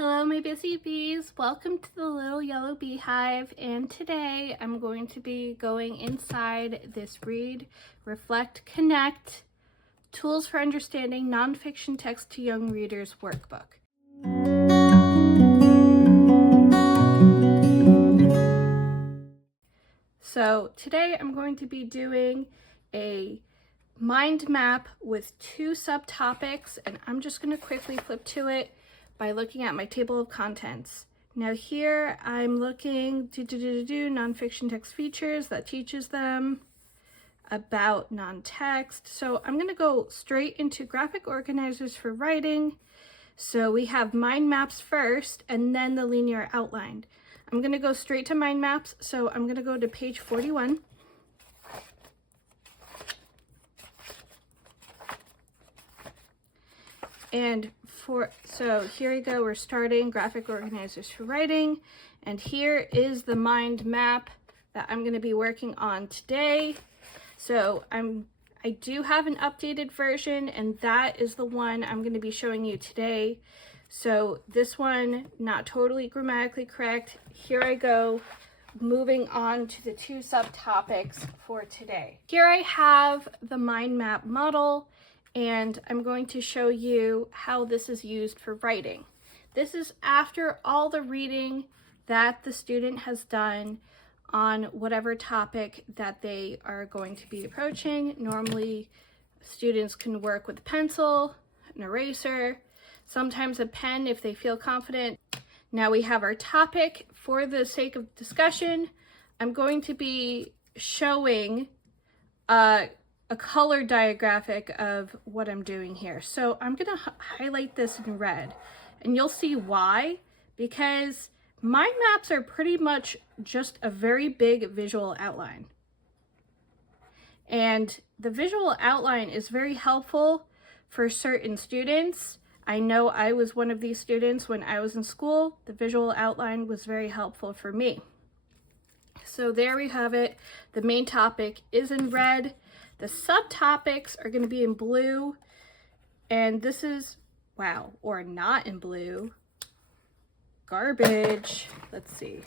Hello my busy bees, welcome to the little yellow beehive, and today I'm going to be going inside this Read, Reflect, Connect, Tools for Understanding Nonfiction Text to Young Readers workbook. So today I'm going to be doing a mind map with 2 subtopics, and I'm just going to quickly flip to it by looking at my table of contents. Now here I'm looking nonfiction text features that teaches them about non-text. So I'm going to go straight into graphic organizers for writing. So we have mind maps first and then the linear outline. I'm going to go straight to mind maps. So I'm going to go to page 41. And so here we go, we're starting graphic organizers for writing, and here is the mind map that I'm going to be working on today. So I do have an updated version, and that is the one I'm going to be showing you today. So this one, not totally grammatically correct. Here I go, moving on to the 2 subtopics for today. Here I have the mind map model, and I'm going to show you how this is used for writing. This is after all the reading that the student has done on whatever topic that they are going to be approaching. Normally, students can work with a pencil, an eraser, sometimes a pen if they feel confident. Now we have our topic. For the sake of discussion, I'm going to be showing a color diagraphic of what I'm doing here. So I'm going to highlight this in red, and you'll see why, because mind maps are pretty much just a very big visual outline. And the visual outline is very helpful for certain students. I know I was one of these students when I was in school. The visual outline was very helpful for me. So there we have it. The main topic is in red. The subtopics are going to be in blue, and this is, wow, or not in blue. Garbage. Let's see.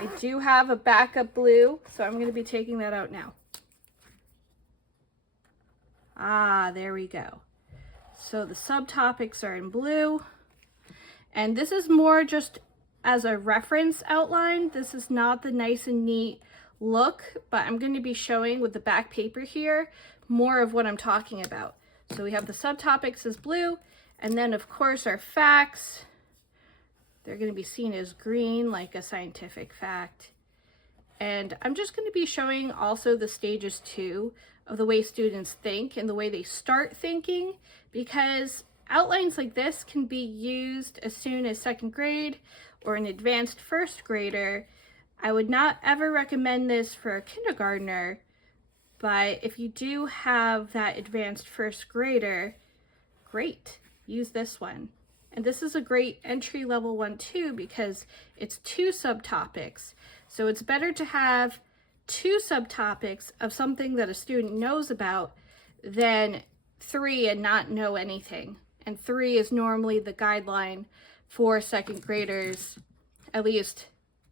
I do have a backup blue, so I'm going to be taking that out now. Ah, there we go. So the subtopics are in blue, and this is more just as a reference outline. This is not the nice and neat look, but I'm going to be showing with the back paper here more of what I'm talking about. So we have the subtopics as blue, and then of course our facts, they're going to be seen as green, like a scientific fact. And I'm just going to be showing also the stages too of the way students think and the way they start thinking, because outlines like this can be used as soon as 2nd grade or an advanced 1st grader. I would not ever recommend this for a kindergartner, but if you do have that advanced 1st grader, great, use this one. And this is a great entry-level one too, because it's 2 subtopics. So it's better to have 2 subtopics of something that a student knows about than 3 and not know anything. And 3 is normally the guideline for 2nd graders, at least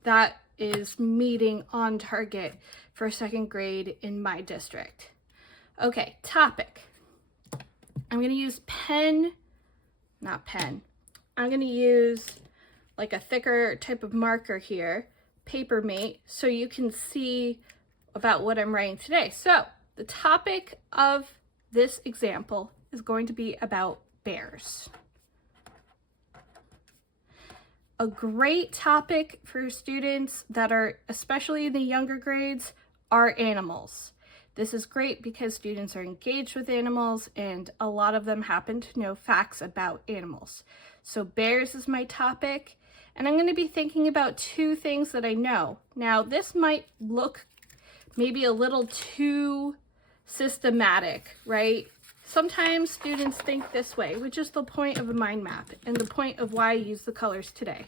that is meeting on target for 2nd grade in my district. Okay, topic. I'm going to use I'm going to use like a thicker type of marker here, Papermate, so you can see about what I'm writing today. So the topic of this example is going to be about bears. A great topic for students that are, especially in the younger grades, are animals. This is great because students are engaged with animals, and a lot of them happen to know facts about animals. So bears is my topic, and I'm going to be thinking about 2 things that I know. Now, this might look maybe a little too systematic, right? Sometimes students think this way, which is the point of a mind map and the point of why I use the colors today.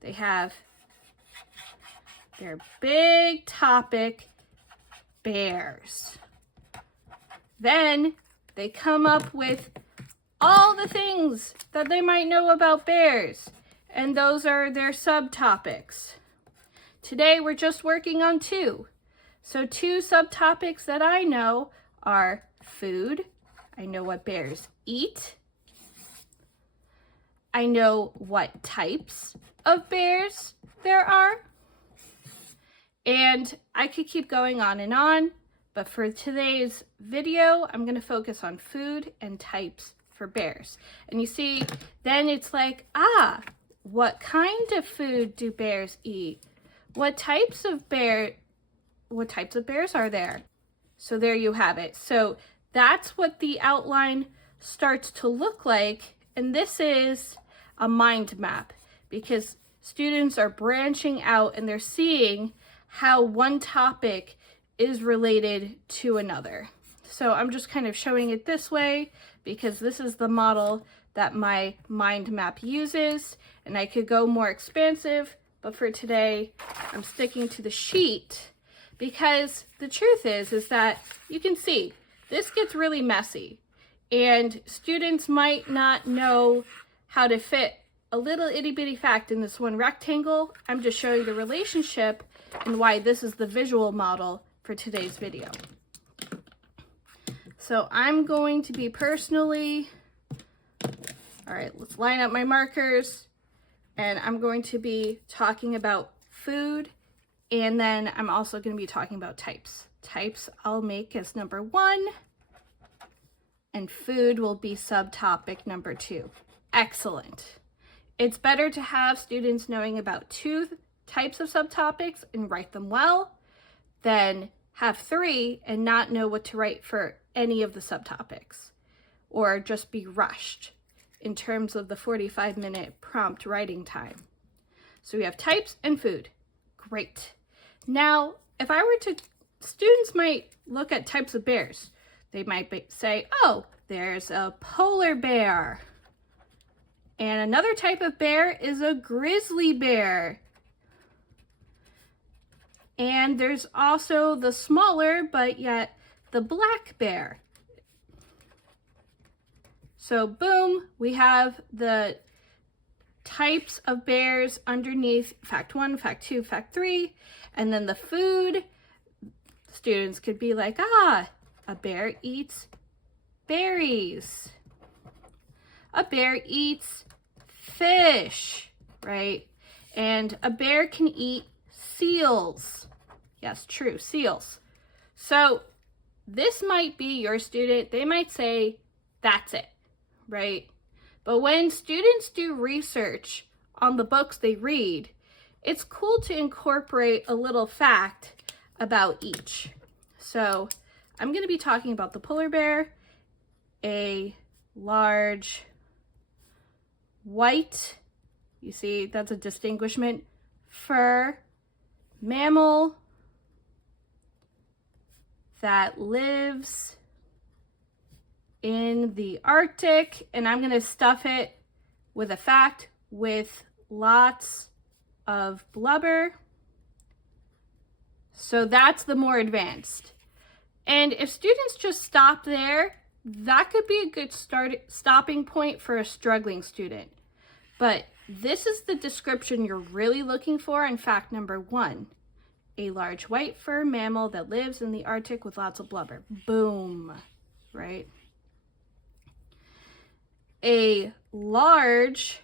They have their big topic, bears. Then they come up with all the things that they might know about bears, and those are their subtopics. Today we're just working on 2. So 2 subtopics that I know are food. I know what bears eat. I know what types of bears there are. And I could keep going on, but for today's video, I'm going to focus on food and types for bears. And you see, then it's like, what kind of food do bears eat? What types of bears are there? So there you have it. So that's what the outline starts to look like. And this is a mind map, because students are branching out and they're seeing how one topic is related to another. So I'm just kind of showing it this way because this is the model that my mind map uses, and I could go more expansive, but for today I'm sticking to the sheet because the truth is that you can see this gets really messy and students might not know how to fit a little itty bitty fact in this one rectangle. I'm just showing the relationship and why this is the visual model for today's video. So I'm going to be personally, all right, let's line up my markers, and I'm going to be talking about food, and then I'm also going to be talking about types. Types I'll make as number 1, and food will be subtopic number 2. Excellent. It's better to have students knowing about 2 types of subtopics and write them well than have 3 and not know what to write for any of the subtopics, or just be rushed in terms of the 45-minute prompt writing time. So we have types and food. Great. Now, if I were to, students might look at types of bears. They might say, oh, there's a polar bear. And another type of bear is a grizzly bear. And there's also the smaller, but yet the black bear. So boom, we have the types of bears underneath fact 1, fact 2, fact 3. And then the food, students could be like, a bear eats berries. A bear eats fish, right? And a bear can eat seals. Yes, true, seals. So this might be your student. They might say, that's it, right? But when students do research on the books they read, it's cool to incorporate a little fact about each. So I'm going to be talking about the polar bear, a large white, you see, that's a distinguishment, fur mammal that lives in the Arctic, and I'm going to stuff it with a fact with lots of blubber. So that's the more advanced. And if students just stop there, that could be a good stopping point for a struggling student. But this is the description you're really looking for in fact number 1. A large white fur mammal that lives in the Arctic with lots of blubber. Boom, right? A large,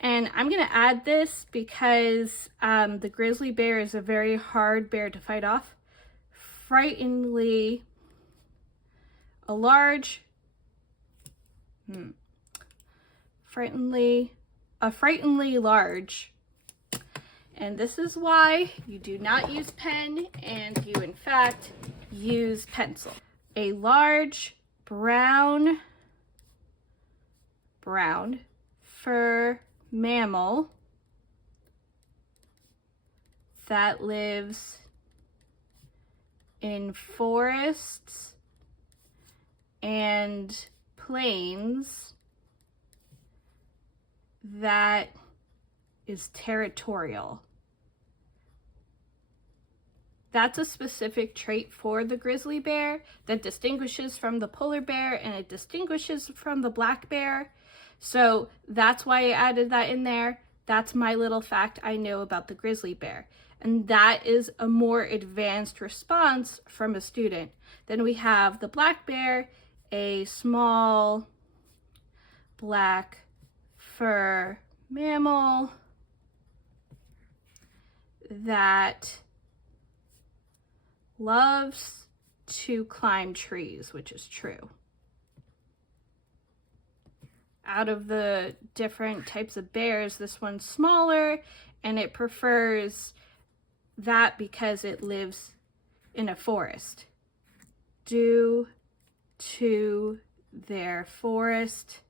and I'm going to add this because the grizzly bear is a very hard bear to fight off. Frighteningly, a large, frighteningly large. And this is why you do not use pen and you in fact use pencil. A large brown fur mammal that lives in forests and plains that is territorial. that's a specific trait for the grizzly bear that distinguishes from the polar bear, and it distinguishes from the black bear. So that's why I added that in there. That's my little fact I know about the grizzly bear. And that is a more advanced response from a student. Then we have the black bear, a small black fur mammal that loves to climb trees, which is true. Out of the different types of bears, this one's smaller, and it prefers that because it lives in a forest. Due to their forest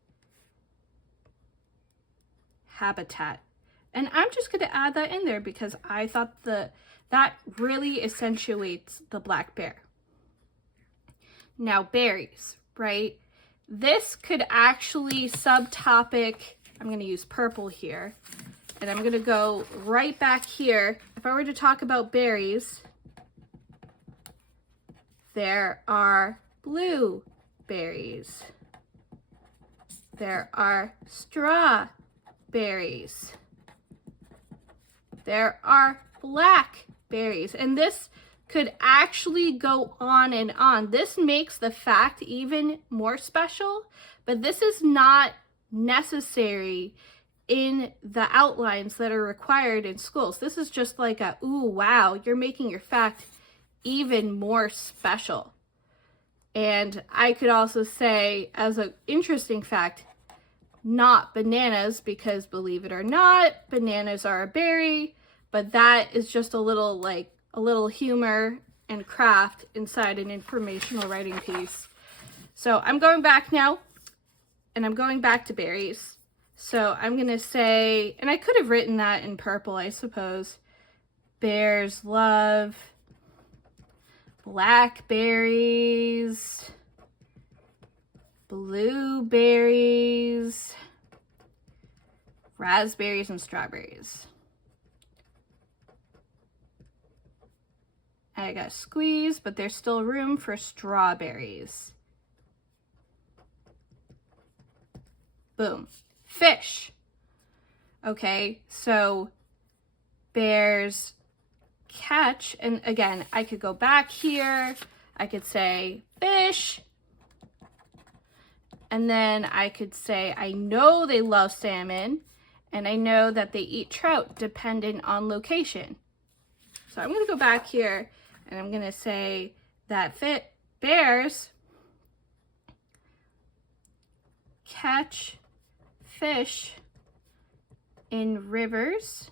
habitat. And I'm just going to add that in there because I thought that really accentuates the black bear. Now, berries, right? This could actually subtopic, I'm going to use purple here, and I'm going to go right back here. If I were to talk about berries, there are blueberries. There are strawberries. There are blackberries. And this could actually go on and on. This makes the fact even more special, but this is not necessary in the outlines that are required in schools. This is just like a, ooh, wow, you're making your fact even more special. And I could also say, as an interesting fact, not bananas, because believe it or not, bananas are a berry, but that is just a little humor and craft inside an informational writing piece. So I'm going back now, and I'm going back to berries. So I'm gonna say, and I could have written that in purple, I suppose. Bears love blackberries, blueberries, raspberries, and strawberries. I got squeeze, but there's still room for strawberries. Boom. Fish. Okay, so bears catch, and again, I could go back here. I could say fish. And then I could say, I know they love salmon, and I know that they eat trout dependent on location. So I'm going to go back here, and I'm going to say that bears catch fish in rivers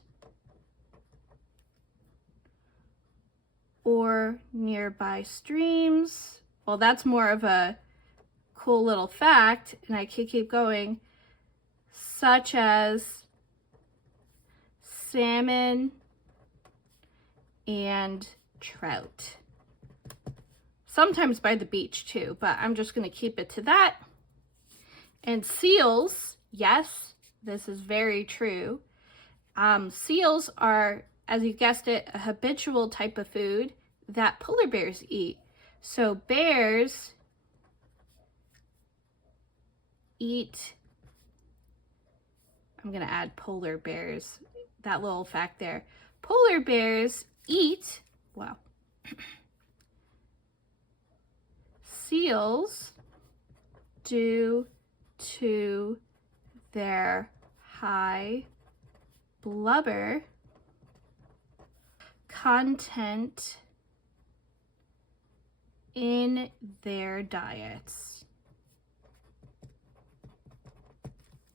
or nearby streams. Well, that's more of a cool little fact, and I could keep going, such as salmon and trout. Sometimes by the beach too, but I'm just going to keep it to that. And seals, yes, this is very true. Seals are, as you guessed it, a habitual type of food that polar bears eat. So bears eat, I'm going to add polar bears, that little fact there. Polar bears eat, wow, seals due to their high blubber content in their diets.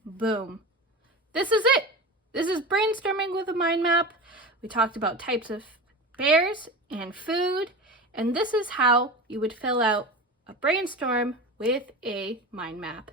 Boom. This is it. This is brainstorming with a mind map. We talked about types of bears and food, and this is how you would fill out a brainstorm with a mind map.